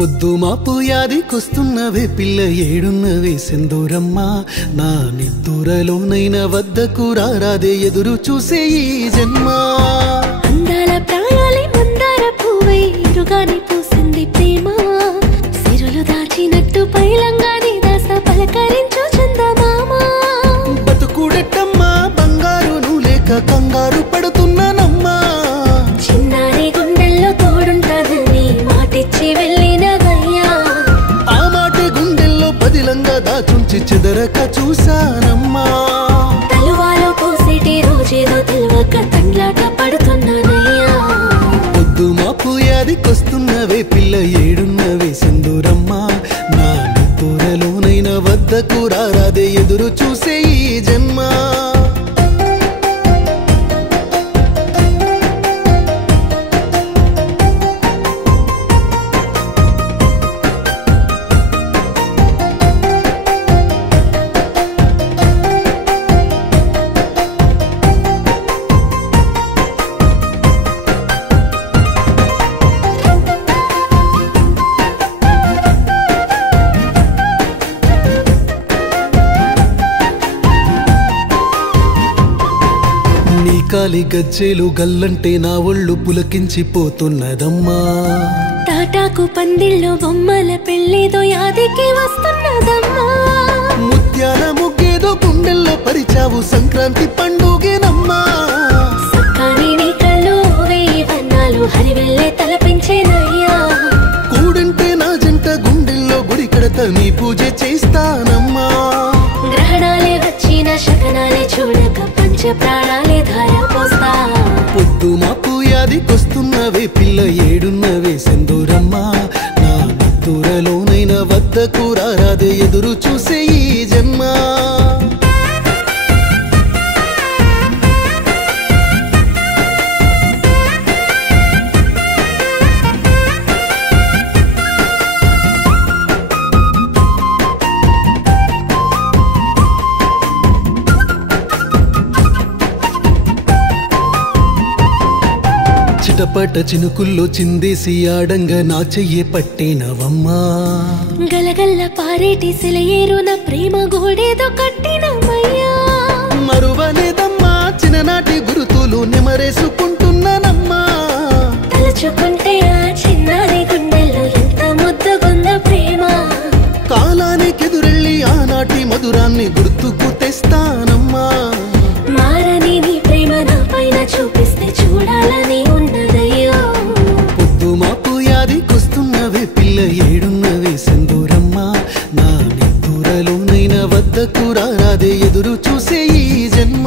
పొద్దు మాపు యాదికొస్తున్నవే పిల్ల ఏడున్నవే సింధూరమ్మ నా నిద్దురలోనైన వద్దకు రారాదే ఎదురు చూసే ఈ జన్మ అందాల ప్రాయాలే మందార పువ్వై ఇరుగాని పూసింది ప్రేమ సిరులు దాచినట్టు పైలంగానే దాస పలకరించు చందమామ బతుకుడెట్టమ్మా బంగారు నువ్వు లేక కంగారు పడుతున్నానమ్మా చిన్నారి గుండెల్లో తోడుంటాదని మాటిచ్చి వెళ్ళినవయ్యా ఆ మాటే గుండెల్లో పదిలంగా దాచుంచి చెదరక చూసానమ్మా తలువాలో పోసేటి రోజేదో తెలియక తండ్లాట పడుతున్నానయ్యా పొద్దు మాపు యాదికొస్తున్నవే పిల్ల ఏడున్నవే సింధూరమ్మ నా నిద్దురలోనైన వద్దకు రారాదే ఎదురు చూసే ఈ జన్మ కాలి గజ్జేలు గల్లంటే నా ఒళ్ళు పులకించిపోతున్నదమ్మా తాటాకు పందిళ్ళో బొమ్మల పెళ్ళేదో యాదికి వస్తున్నదమ్మా ముత్యాల ముగ్గేదో గుండెల్లో పరిచావు సంక్రాంతి పండుగేనమ్మా సక్కాని నీ కళ్ళు వేయి వన్నాలు హరివెల్లే తలపించేనయ్యా కూడంటే నా జంట గుండెల్లో గుడి కడత నీ పూజ చేస్తానమ్మా గ్రహణాలే వచ్చిన శకనాలే చూడక పంచ ప్రాణాలే ధార పోస్తా పొద్దు మాపు యాదికొస్తున్నవే పిల్ల ఏడున్నవే సింధూరమ్మ నా నిద్దురలోనైన వద్దకు రారాదే ఎదురు చూసే ఈ జన్మ చిటపట చినుకుల్లో చిందేసి ఆడంగా నా చెయ్యే పట్టేనవమ్మా గలగల్ల పారేటి సెలయేరు నా ప్రేమ గోడేదో కట్టినమయ్యా మరువలేదమ్మా చిన్ననాటి గురుతులు నెమరేసుకుంటున్నానమ్మా తలుచుకుంటే ఆ చిన్నారి గుండెల్లో ఎంత ముద్దుగుంద ప్రేమ కాలానికెదురెళ్ళి ఆనాటి మధురాన్ని గుర్తుకు తెస్తానమ్మా మారని నీ ప్రేమ నా పైన చూపిస్తే చూడాలని ఉన్నదయ్యో పొద్దు మాపు యాదికొస్తున్నవే పిల్ల ఏడున్నవే సింధూరమ్మ నా నిద్దురలోనైన వద్దకు రారాదే ఎదురు చూసే ఈ జన్మ